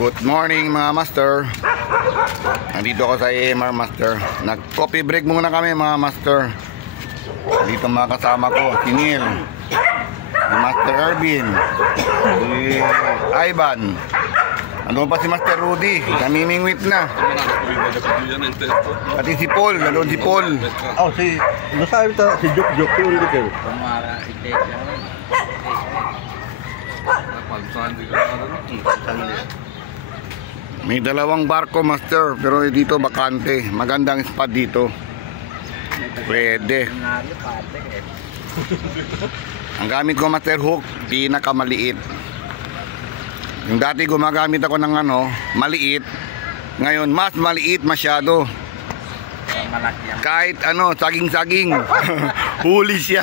Good morning mga master. Nandito ako sa AMR master. Nag-coffee break muna kami mga master. Dito mga kasama ko, si Neil, si Master Ervin, si Ivan. Ano pa si Master Rudy? Namimingwit na. Pati si Paul, nandun si Paul. Oh, si sabi ito, si Juk yun dito. May dalawang barko master, pero dito bakante. Magandang spot dito. Pwede. Ang gamit ko master hook, pinakamaliit. Yung dati gumagamit ako ng maliit. Ngayon mas maliit masyado. Kahit saging-saging huli siya.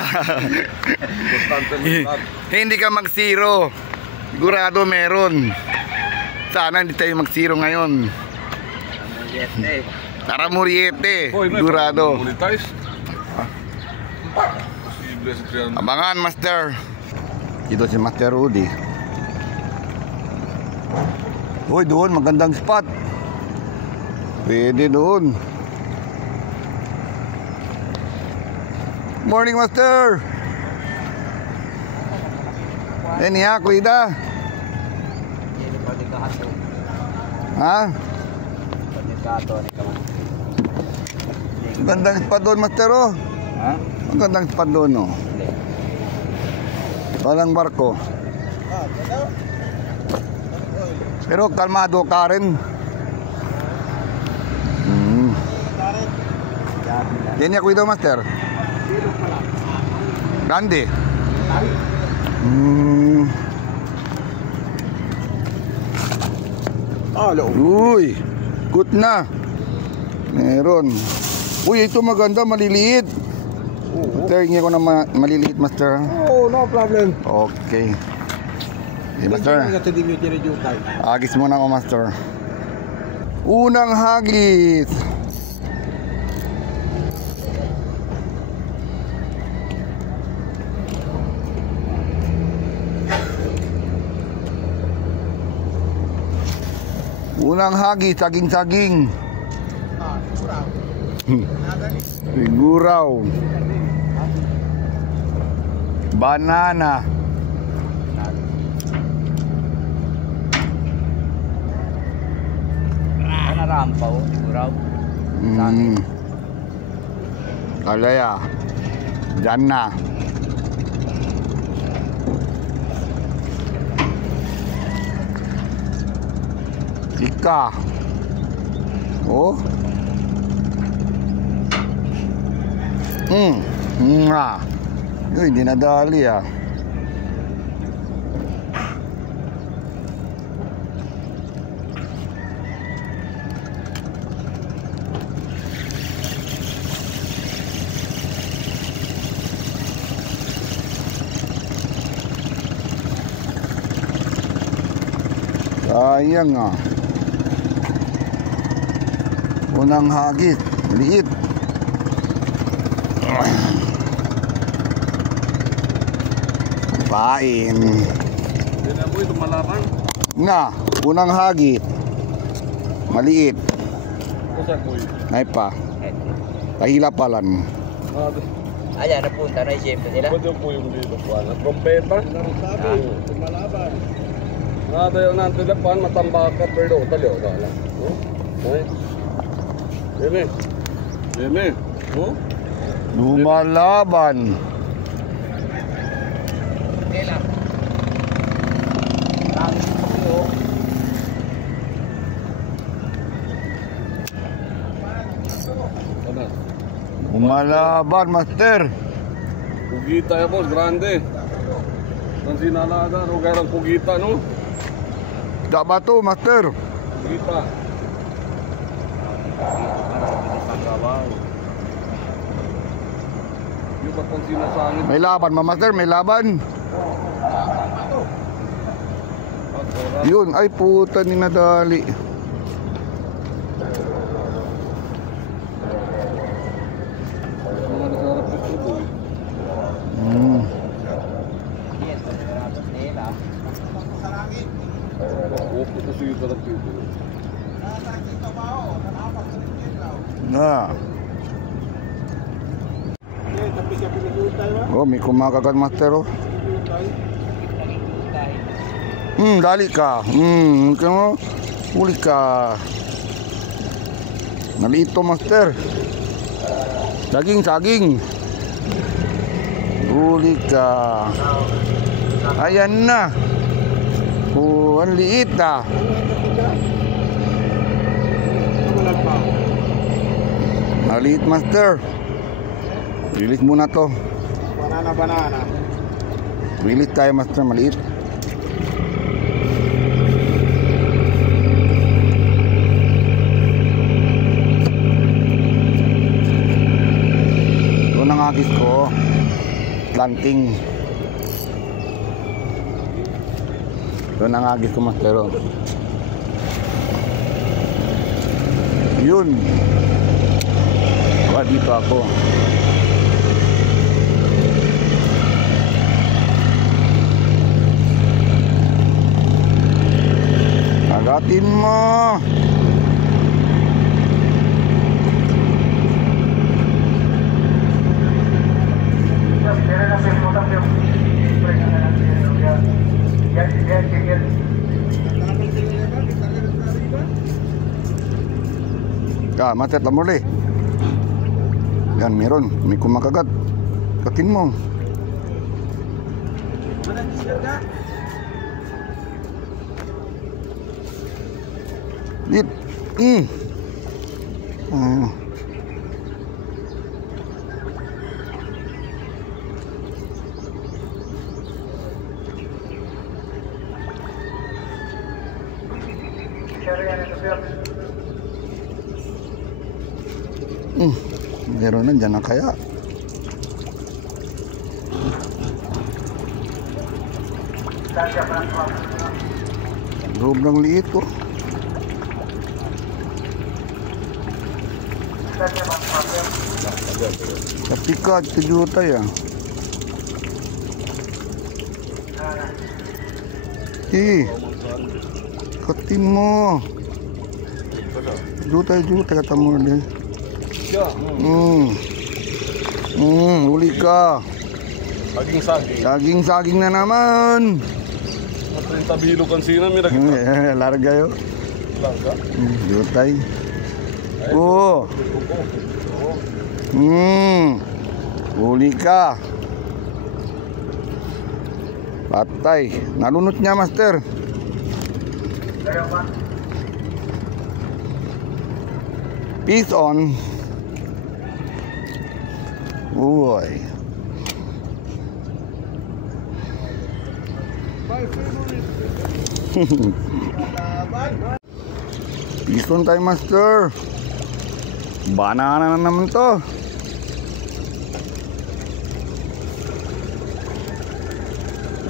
Hindi ka mag-zero. Sigurado meron. Sana hindi tayo mag-zero ngayon. Tara Muriete. Sigurado. Abangan master. Ito si Master Rudy. Uy, doon magandang spot. Pwede doon. Morning master. Niya, kuida. Ha? Magandang spot doon master oh. Ha? Magandang spot doon oh. Walang barko. Pero kalmado ka rin. Yan niya kuido master. Grande. Uy, good na. Meron. Uy, ito maganda, maliliit. Tingin ko na maliliit master. Oh, no problem. Okay. Hey, master. Hagis muna ako master. Unang hagis. Unang hagis, saging-saging. Siguraw. Banana. Rampaw, siguraw. Alaya. Diyan na. Ika. Oh. Yun, hindi nadali ah. Sayang ah. Unang hagis, liit. Pain. Hindi mo ito malaman. Nga, unang hagis. Maliit. Kusa ko yun. Nay pa. Kahilapalan. Ayan, napunta na i-jam nila. Pwede po yung dito. Trompeta. Malaban. Nga tayo na ang telepan, matambaka, pero taliw. Deme. Deme. Lumalaban. Lumalaban, master. Pugita ya boss, grande. Ang sinalaga, rugarang pugita no? Dapat to, master. Pugita. Yung ba't ang sinasangit? May laban, master, may laban. Yun, ay puta ni nadali. Ito kasi yung Ah. Oh, may kumakagat master oh. Dali ka. Kamo, huli ka. Nalito master. Saging. Huli ka. Ayan na. Oh, ang liit ah. Maliit master. Release muna to. Banana. Release tayo master, maliit. Ito nang agis ko. Planting. Ito nang agis ko master. Yun. Dito ako. Agatin mo. Matet lang muli. Yan, meron. May kumakagat. Katin mo. Dit. Meron na dyan na kaya. Sobrang liit ko. Kapikat, 7 juta ya. Katin mo. Juta kata mo deh. Huli ka. Saging na naman. 30 bilo kan sina mira. Larga yo. Larga. Jutay. Oh. Huli ka. Patay. Nalunot niya master. Peace on. Uy. Peace on tayo master. Banana na naman to.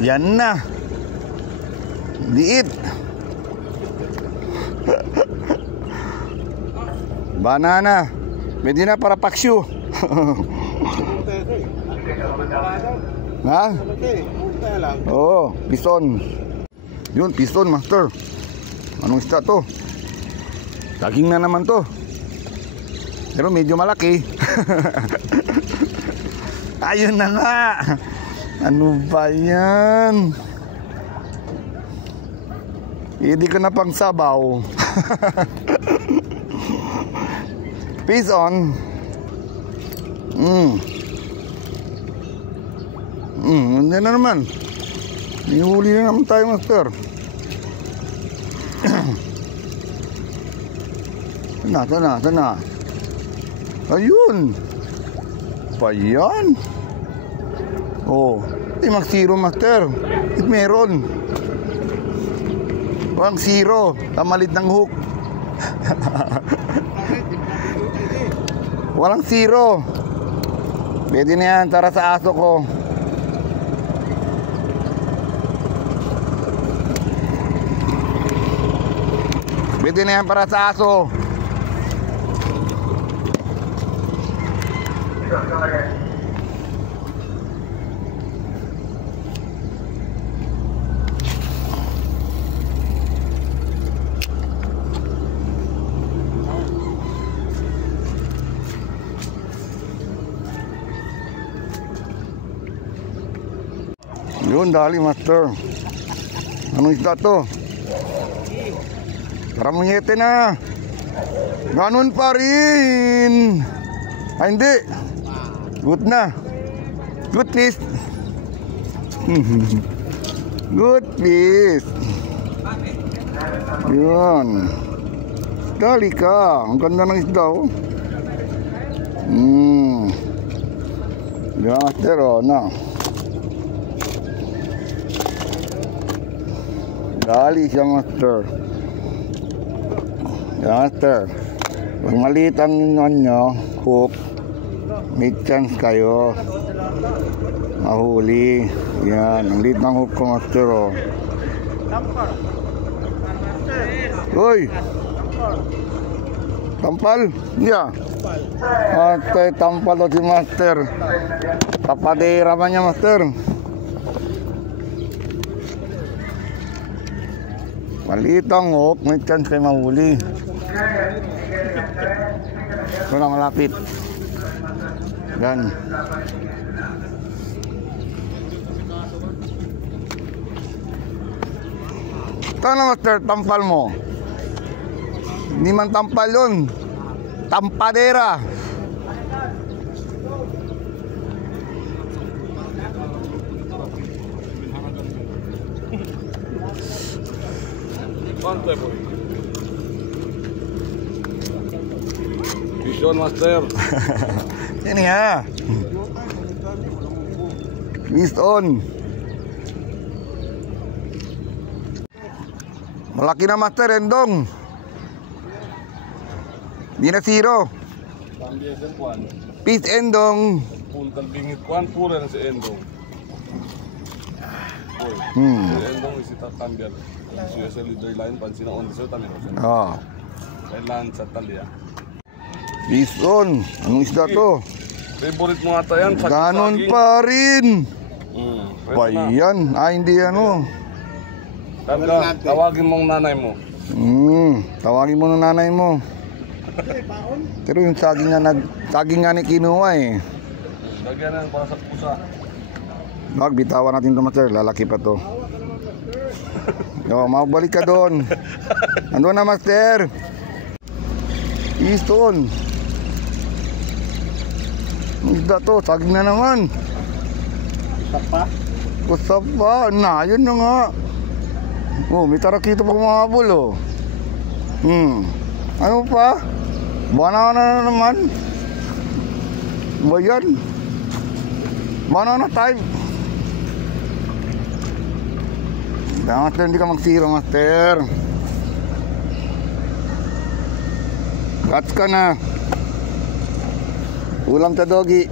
Yan na. Liit. Banana. Pwede na para paksyo. Ha? Oo, pison. Yun, pison master. Anong isda to? Daging na naman to. Pero medyo malaki. Ayun na nga. Ano ba yan? Hindi ko na pang sabaw. Peace on. Hindi na naman. Nihuli na naman tayo master. Sana. Ayun. Pa yan. Oh, di mag-zero master. Meron. Walang zero. Tamalit ng hook. Walang zero. Pwede na yan. Tara sa aso ko. Pwede na yan para sa aso. Yun, dali master. Anong isda to? Karamunyete na. Ganun pa rin. Ay hindi. Good na. Good please. Good please. Yun. Dali ka. Ang ganda ng isda oh. Diba master oh, no. Dali siya master. Diba master. Pag maliit ang nyo, hook, may chance kayo mahuli. Yan, ang liit ng hook ko master oh. Uy! Tampal? Yeah. Ate, tampal o si master. Papadera man niya master. Maliit ang hook, may chance kayo mahuli. Ito na malapit. Yan. Ito na master, tampal mo. Hindi man tampal yun. Tampadera. Pantay po. Vision master. Ini ha. List on. Malaki na master, endong. Di na zero. También sa kuan. Peace endong. Puntal bingit kuan pura na si endong. Oy. Si endong isita también. Siya sa leader line pansin na on the shoot amin. Oh. Kailan sa talya. Peace on. Anong isda to? Favorite mo ata yan. Ganon pa rin. Bayan. Ah, hindi ano. Tawagin mong nanay mo. Tawagin mo ng nanay mo. Pero yung saging nga ni kinuha eh. Lagyan na para sa pusa. Bitawan natin ito master, lalaki pa to. Yo, magbalik ka doon. Ando na master. Easton. Ang isda to, saging na naman. Kusap pa. Na, yun na nga. Oh, may tarakito pa kumabol oh. Ano pa? Banana na naman. Ba yan? Banana type. Master, hindi ka magsiro master. Cuts ka na. Ulam sa doggy.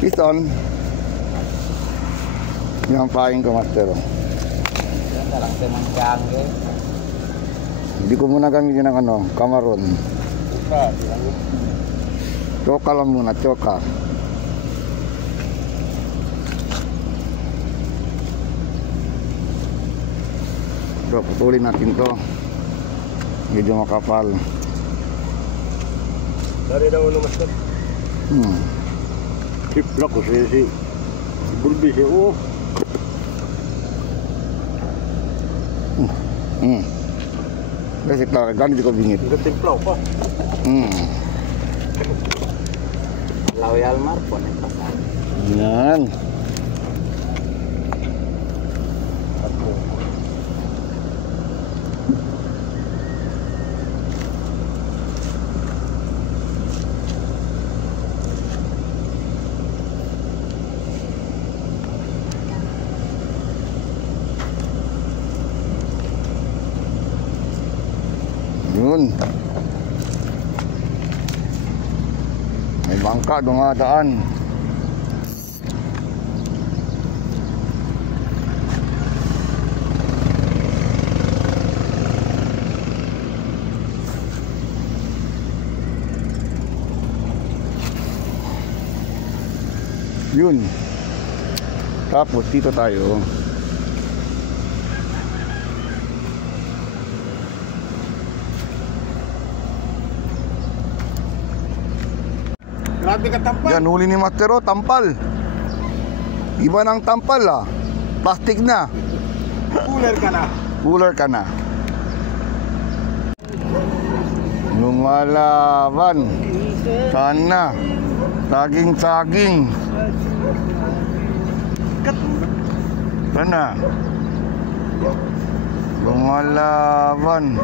Piston. Yung paing ko master. Yan na lang sa mga jangge. Hindi ko muna gamitin ng ano, kamaron. Choka lang muna, choka. So, putulin natin to. Medyo makapal. Dari daw ano master? Tipla ko siya si Bulbi siya oh. Basic lang, ganito ko bingit. Nagtimplaw pa. Loyal Marpo na pasal. Yan. Yun. May bangka dumadaan. Yun. Tapos dito tayo. Grabe ka tampal. Yan, huli ni Master, oh, tampal. Iba ng tampal ah. Plastic na. Cooler ka na. Cooler ka na. Lumalaban. Sana. Saging-saging. Sana. Lumalaban.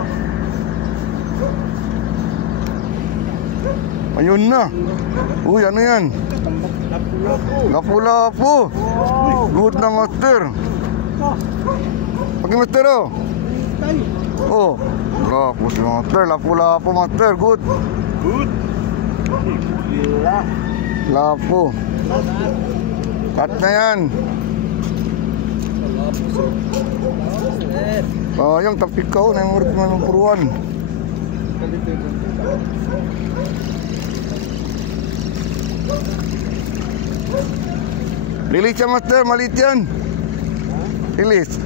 Ayun na. Uy, ano yan? Lapu-lapu. Good na, master. Pagi, master, oh. Oh, lapu si master. Lapu-lapu, master. Good. Lapu. Cut na yan. Oh, yung tapikaw na yung murid ng puruan. Release siya, master. Malit yan. Release.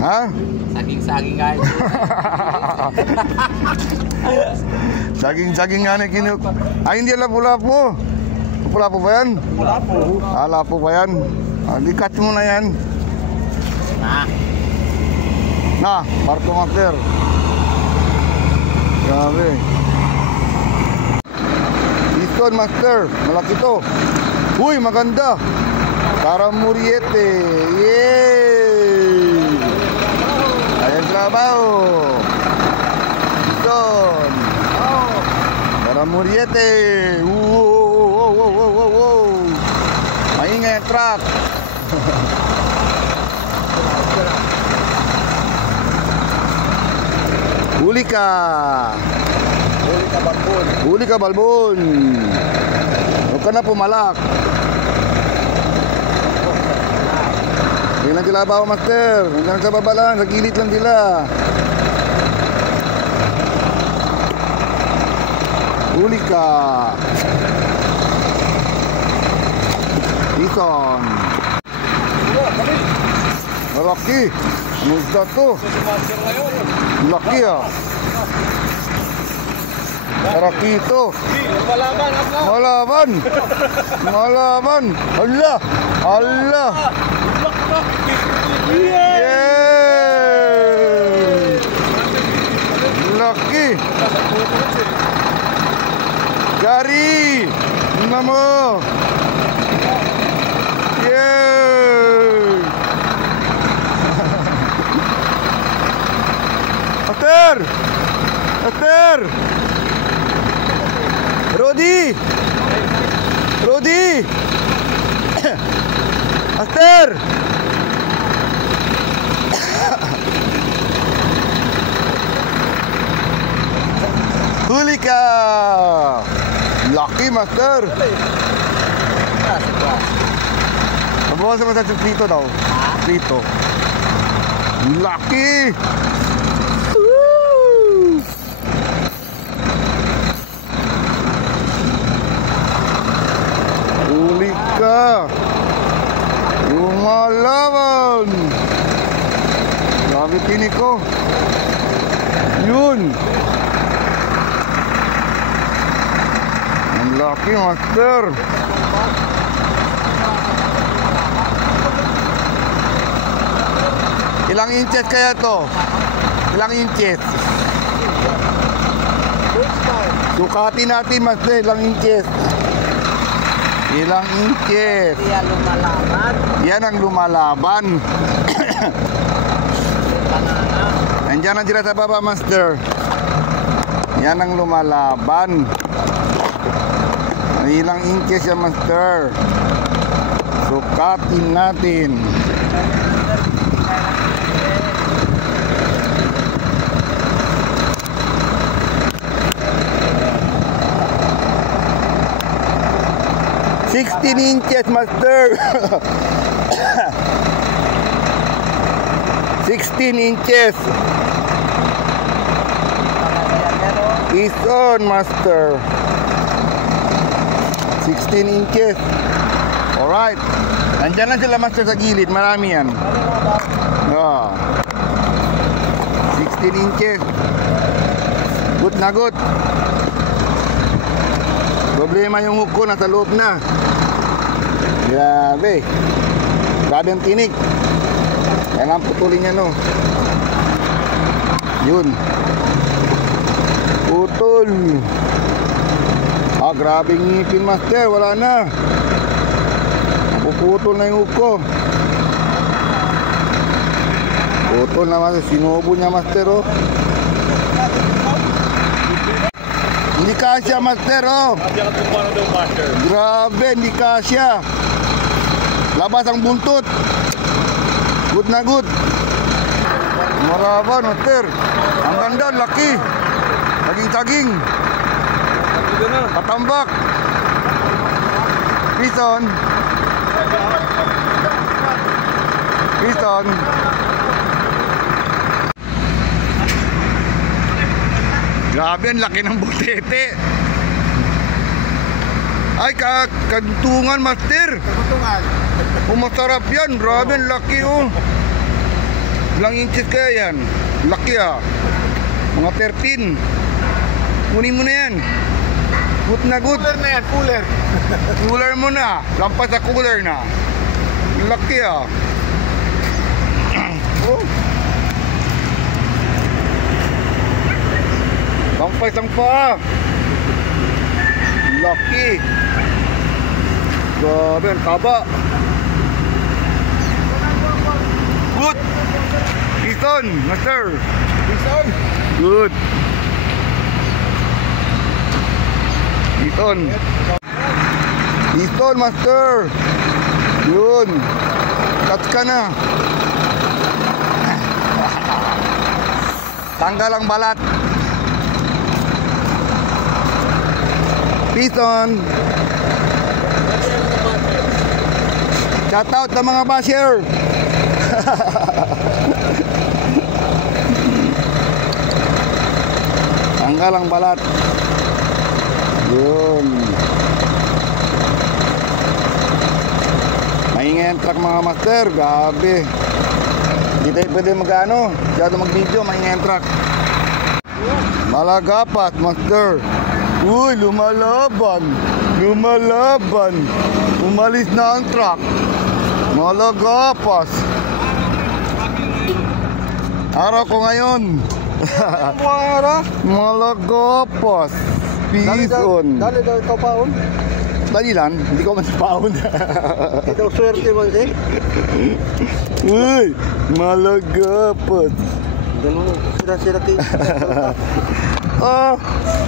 Ha? Saging-saging guys. Saging-saging nga na kinuk. Ay, hindi lapu-lapu. Lapu-lapu ba yan? Lapu. Ah, lapu ba yan? Ah, di-cut mo na yan. Na, Marco master. Grabe. Ison master, malaki to. Uy, maganda. Taramuriete. Yay! Ayan trabaho. Ison. Taramuriete. Wow. Maingay ang truck. Huli ka. Huli ka, balbon. Huwag ka na pumalak. Hindi lang sila bawa, master. Hindi lang sa baba lang. Sa gilid lang sila. Huli ka. Ison. Malaki. Ano isda to? Laki ah. Marakito. Malaban. Allah. Yay! Laki. Gari. Namo. Yay! Master. Rodi. Master. Huli ka. Lucky, master. Mabawas naman sa prito daw. Prito. Lucky. Huli ka. Lumalaban. Grabe tinik ko. Yun. Ang laki, master. Ilang inches kaya to? Ilang inches? Sukatin natin, master. Ilang inches? Ilang inches? Yan lumalaban. Yan ang lumalaban. Nandiyan na sila sa baba, master. Yan ang lumalaban. Ilang inches yan, master? Sukatin natin. $16 inches, master. 16 inches. Is on, master. 16 inches. Alright. Nandiyan lang sila, master, sa gilid. Marami yan. Oh. 16 inches. Good na good. Problema yung hook ko, nasa loob na. Grabe. Grabe ang tinig. Kailangan putulin niya, no? Yun. Putol. Grabe ngipin, master. Wala na. Puputol na yung uko. Putol na, master. Sinubo niya, master, oh. Hindi kasya, master, oh. Grabe, hindi kasya. Labas ang buntot. Good na good. Maraban, master. Ang ganda, laki. Saging-saging. Patambak. Pison. Pison. Grabe, ang laki ng butete. Ay, kaguntungan, master. Kagutungan. Masarap yan. Grabe, ang laki, oh. Ilang inches kaya yan? Laki, ah. Mga 13. Kunin mo na yan. Good na good. Cooler na yan, cooler. Cooler mo na. Lampas sa cooler na. Laki, ah. Oh. Lampas ang paa. Laki. Grabe, ang taba. Good. Pison, master. Bison. Good. Pison. Pison, master. Yun. Cut ka na. Tanggal ang balat. Pison. Shout out sa mga basher. Tanggal ang balat. Yun. Maingay ang truck, mga master. Grabe. Hindi tayo pwede mag-ano, masyado mag-video. Maingay ang truck. Malagapat, master. Uy, lumalaban. Lumalaban. Umalis na ang truck. Malagapas. Araw ko ngayon. Malagapas. Pison. Dali daw ikaw paon. Dali lang, hindi ko man paon. Ikaw swerte mo eh. Uy, malagapas. Dalo, sira-sira kayo.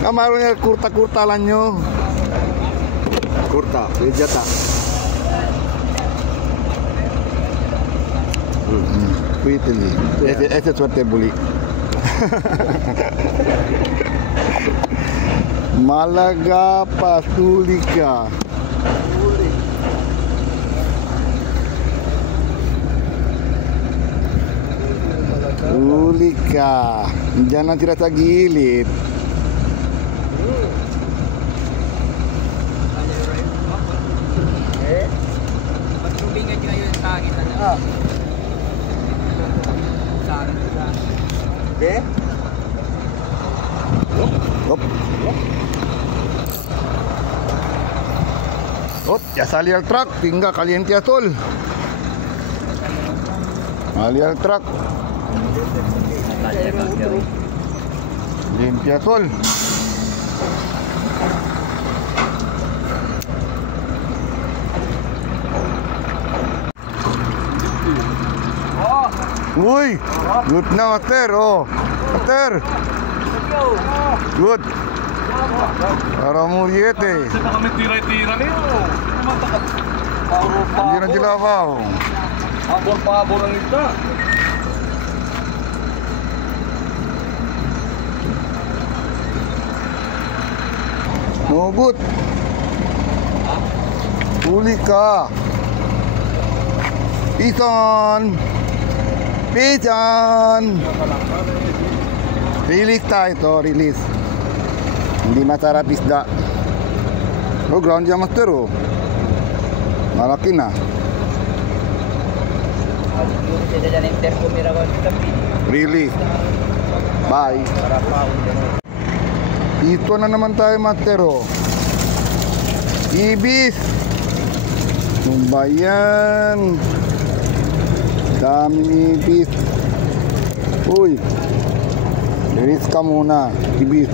Kamaro niya, kurta-kurta lang nyo. Kurta, Vegeta. Cuítale. Ese es suerte bully. Malagapas, tulika. Tulika. Jangan tira sa gilid. Magtubingan nyo yun sa kita na. Saan? Okay? Hop. Hop, ya sali al truck, tinggal caliente azul. Sali al truck. Limpia azul. Uy, good na, master. Oh, master. Good. Para muriete. Sino kami tira-tira niyo? Hindi na dilabaw. Pabor-pabor ang isda. No good. Huli ka. Pison. Pison. Release tayo to, release. Hindi masarap isda. Oh, ground yan, master, oh. Malaki na. Release. Bye. Ito na naman tayo, master, oh. Ibis. Ano ba yan? Daming ibis. Uy, release ka muna, ibis.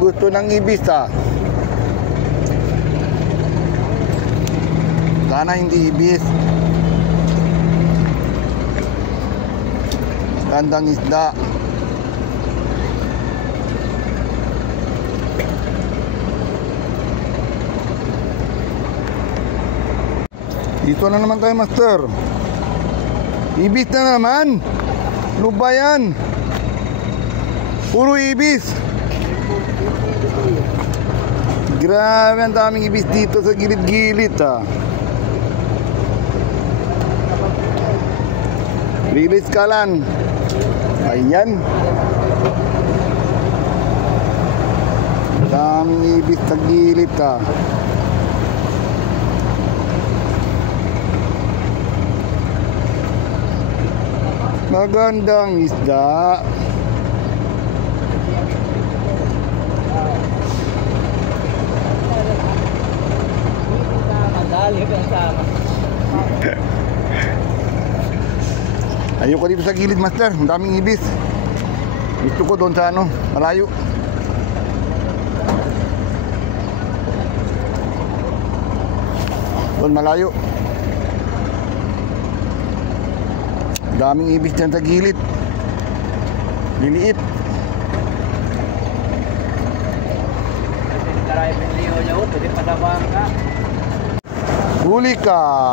Gusto ng ibis ah. Sana hindi ibis. Gandang isda. Dito na naman tayo, master. Ibis na naman. Ano ba yan? Puro ibis. Grabe, ang daming ibis dito sa gilid-gilid ah. Release kalan. Ayan. Daming ibis sa gilid ah. Magandang isda. Ayoko dito sa gilid, master. Ang daming ibis. Gusto ko doon sa ano, malayo. Doon malayo. Daming ibis dyan sa gilid. Liliit.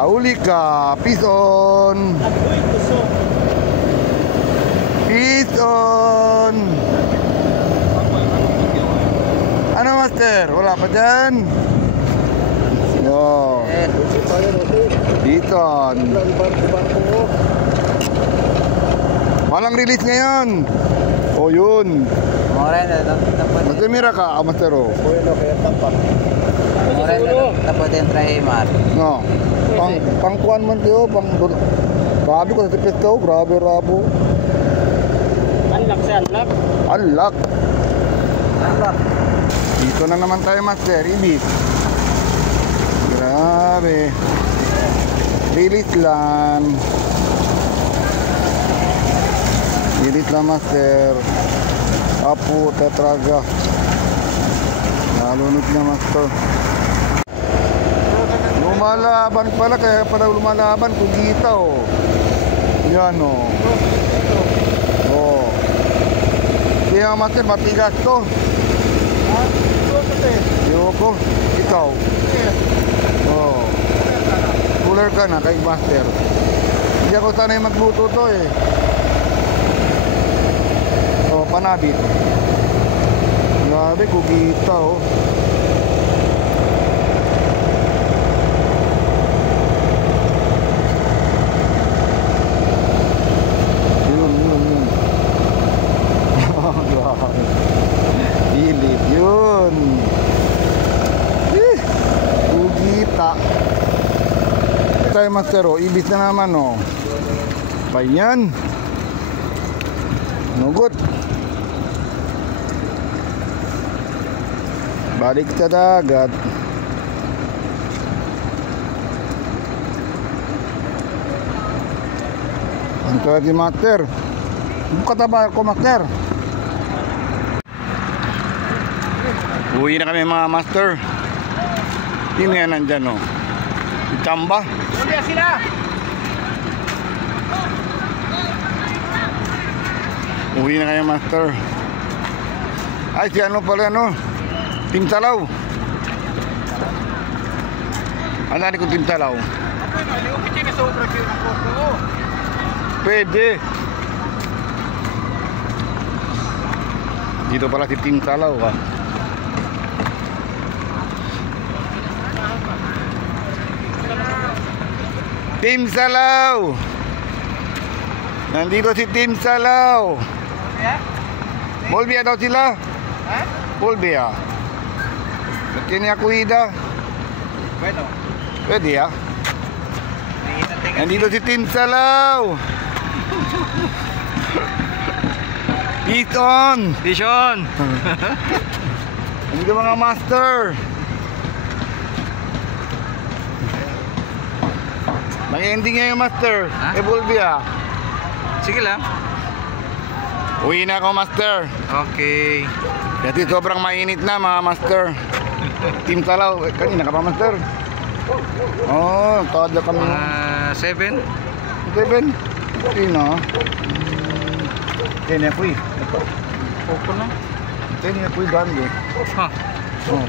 Huli ka, peace on. Peace on. Ano, master? Wala pa dyan? Wow. Dito. Walang release ngayon. O yun. Master mira ka, master o. Tapos yung trahimar. No. Pangkuan man tiyo, grabe ko sa tipis to, grabe rabo. Unlock. Dito na naman tayo, master, ibis. Grabe. Release lang. Release lang, master. Apo, tetraga. Nalunod na, master. Lumalaban pala, kaya pala lumalaban kung kita oh. Yan oh. Oh. Kaya master, matigas to. Yoko, ikaw. Oh. Cooler ka na kay master. Hindi ako sanay magluto to eh. Oh, panabit. Grabe, kugita oh. Dilit yun. Kugita. Tayo, master oh, ibis na naman oh. Bayan. Nugot. Balik sa dagat. Ang tuwa di master. Kataba ko, master. Uwi na kami, mga master. Sino yan nandyan oh? Itamba. Uwi sila. Uwi na kayo, master. Ay, si ano pala no? Team Salaw. Ano ko Team Salaw? Pwede. Dito pala si Team Salaw ha. Team Salaw. Nandito si Team Salaw. Bolbia daw sila. Ha? Bolbia. Kini aku ida. Bueno. Pwede ah. Nakita Nandito si Team Salaw. Peace on. Vision! Nandito mga master. Nag-ending nga yung master. Ha? Evolve ah. Sige lang. Uwi na ako master. Okay. Kasi sobrang mainit na mga master. Team Salaw. Kanina ka pa master? Oh, todo kami. 7? 7? Sino? Kaya kuy. Opo na. Kaya kuy gando. Ha? Oh.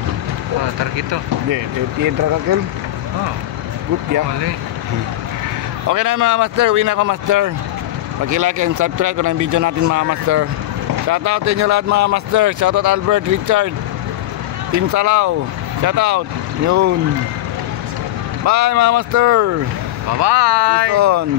Target to. Hindi, tientra ka kel. Oh. Good ya. Mali. Okay na mga master, uwi na ako master. Pag-like and subscribe ko na yung video natin mga master. Shoutout sa inyo lahat mga master. Shoutout Albert, Richard, Team Salaw. Shoutout. Yun. Bye mga master. Bye-bye! Peace on.